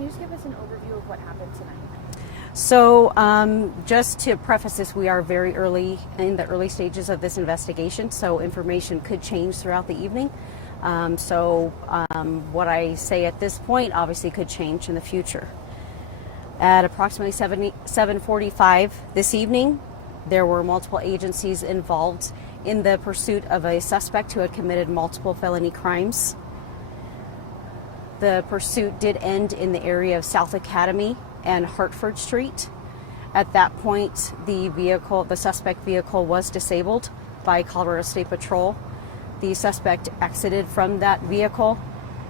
Can you just give us an overview of what happened tonight? So just to preface this, we are very early in the early stages of this investigation, so information could change throughout the evening. What I say at this point obviously could change in the future. At approximately 7:45 this evening, there were multiple agencies involved in the pursuit of a suspect who had committed multiple felony crimes. The pursuit did end in the area of South Academy and Hartford Street. At that point, the suspect vehicle was disabled by Colorado State Patrol. The suspect exited from that vehicle.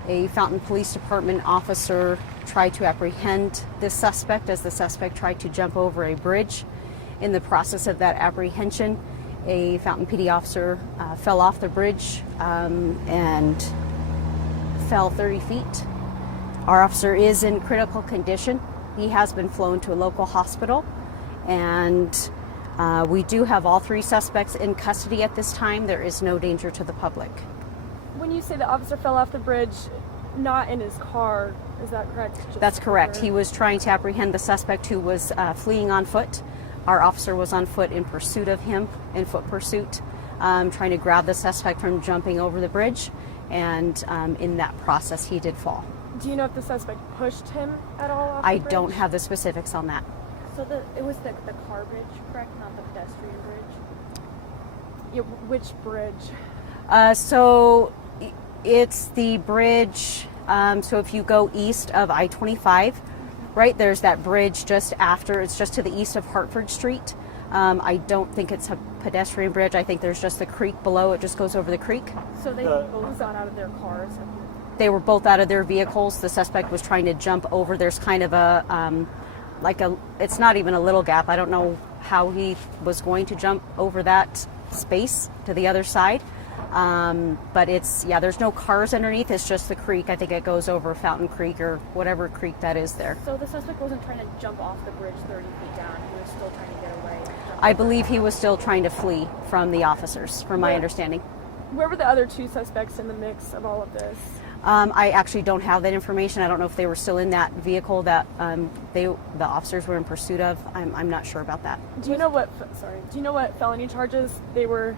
A Fountain Police Department officer tried to apprehend this suspect as the suspect tried to jump over a bridge. In the process of that apprehension, a Fountain PD officer fell off the bridge and fell 30 feet. Our officer is in critical condition. He has been flown to a local hospital, and we do have all three suspects in custody at this time. There is no danger to the public. When you say the officer fell off the bridge, not in his car, is that correct? That's correct. He was trying to apprehend the suspect who was fleeing on foot. Our officer was on foot in pursuit of him, in foot pursuit, trying to grab the suspect from jumping over the bridge, and in that process he did fall. Do you know if the suspect pushed him at all off the I bridge? don't have the specifics on that. So it was the car bridge, correct? Not the pedestrian bridge? Yeah, which bridge? So it's the bridge, so if you go east of I-25, right, there's that bridge just after, it's just to the east of Hartford Street. I don't think it's a pedestrian bridge. I think there's just the creek below. It just goes over the creek. So they both got out of their cars? They were both out of their vehicles. The suspect was trying to jump over. There's kind of a, it's not even a little gap. I don't know how he was going to jump over that space to the other side. But there's no cars underneath. It's just the creek. I think it goes over Fountain Creek or whatever creek that is there. So the suspect wasn't trying to jump off the bridge 30 feet down. He was still trying to get away. I believe he was still trying to flee from the officers, from my understanding. Where were the other two suspects in the mix of all of this? I actually don't have that information. I don't know if they were still in that vehicle that the officers were in pursuit of. I'm not sure about that. Do you know what felony charges they were?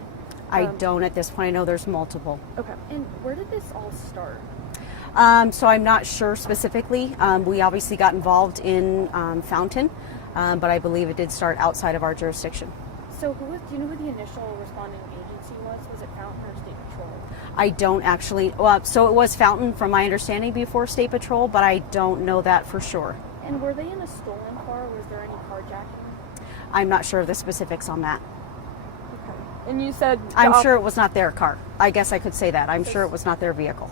I don't at this point. I know there's multiple. Okay. And where did this all start? So I'm not sure specifically. We obviously got involved in Fountain, but I believe it did start outside of our jurisdiction. So do you know who the initial responding agency was? Was it Fountain or State Patrol? I don't actually. So it was Fountain from my understanding before State Patrol, but I don't know that for sure. And were they in a stolen car, or was there any carjacking? I'm not sure of the specifics on that. Okay. And you said... I'm sure it was not their car. I guess I could say that. I'm sure it was not their vehicle.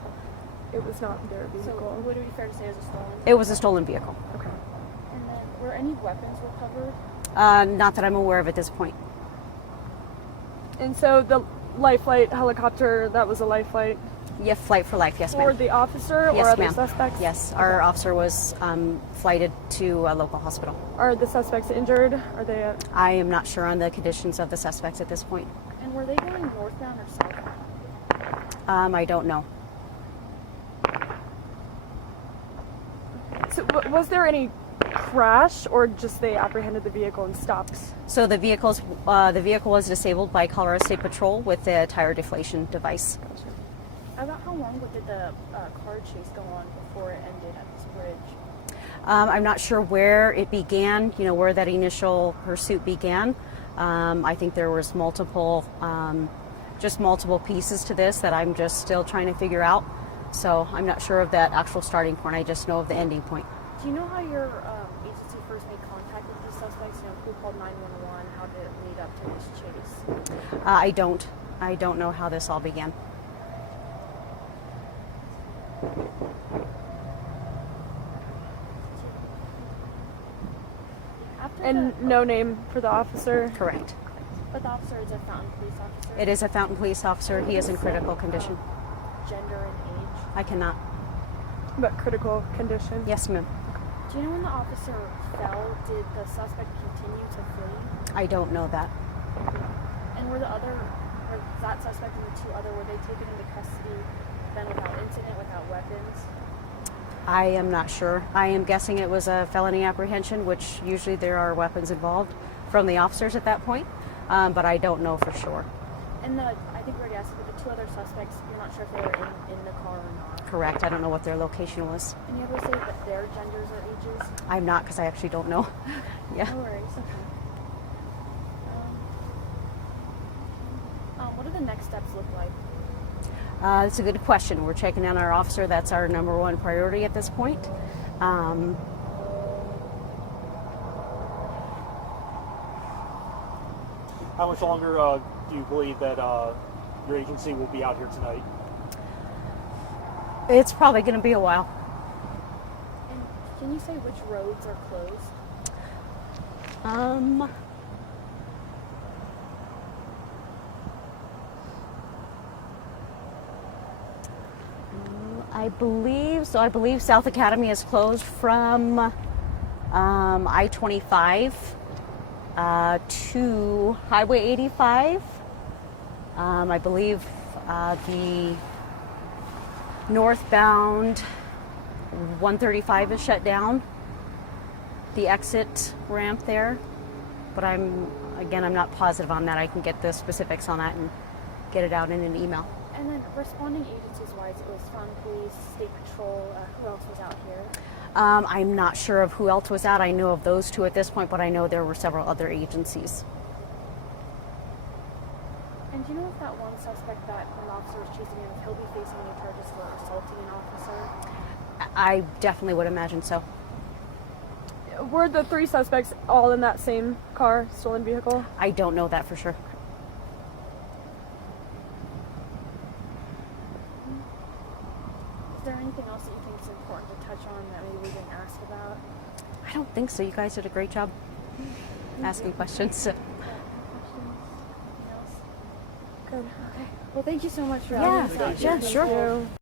It was not their vehicle. So would it be fair to say it was a stolen vehicle? It was a stolen vehicle. Okay. And then were any weapons recovered? Not that I'm aware of at this point. And so the life flight helicopter, that was a life flight? Yeah, flight for life, yes, ma'am. For the officer yes, or other ma'am. suspects? Yes, our officer was flighted to a local hospital. Are the suspects injured? Are they? I am not sure on the conditions of the suspects at this point. And were they going northbound or southbound? I don't know. So was there any crash, or just they apprehended the vehicle and stopped? So the vehicle was disabled by Colorado State Patrol with a tire deflation device. About how long did the car chase go on before it ended at this bridge? I'm not sure where it began, where that initial pursuit began. I think there was multiple pieces to this that I'm just still trying to figure out. So I'm not sure of that actual starting point. I just know of the ending point. Do you know how your agency first made contact with the suspects? Who called 911? How did it lead up to this chase? I don't know how this all began. And no name for the officer? Correct. But the officer is a Fountain Police officer? It is a Fountain Police officer. He is in critical condition. Gender and age? I cannot. But critical condition? Yes, ma'am. Do you know when the officer fell, did the suspect continue to flee? I don't know that. And were that suspect and the two other, were they taken into custody then without incident, without weapons? I am not sure. I am guessing it was a felony apprehension, which usually there are weapons involved from the officers at that point, but I don't know for sure. And I think we already asked, but the two other suspects, you're not sure if they were in the car or not. Correct. I don't know what their location was. And you ever say that their genders or ages? I'm not, because I actually don't know. Yeah. No worries. Okay. What do the next steps look like? That's a good question. We're checking on our officer. That's our number one priority at this point. How much longer do you believe that your agency will be out here tonight? It's probably going to be a while. And can you say which roads are closed? I believe so. I believe South Academy is closed from I-25 to Highway 85. I believe the northbound 135 is shut down, the exit ramp there, but I'm not positive on that. I can get the specifics on that and get it out in an email. And then responding agencies-wise, it was Fund Police, State Patrol. Who else was out here? I'm not sure of who else was out. I know of those two at this point, but I know there were several other agencies. And do you know if that one suspect that an officer was chasing him, if he'll be facing any charges for assaulting an officer? I definitely would imagine so. Were the three suspects all in that same car, stolen vehicle? I don't know that for sure. Is there anything else that you think is important to touch on that maybe we didn't ask about? I don't think so. You guys did a great job asking questions. Questions? Anything else? Good. Okay. Well, thank you so much for Yeah, having us out yeah, here. sure. Thank you.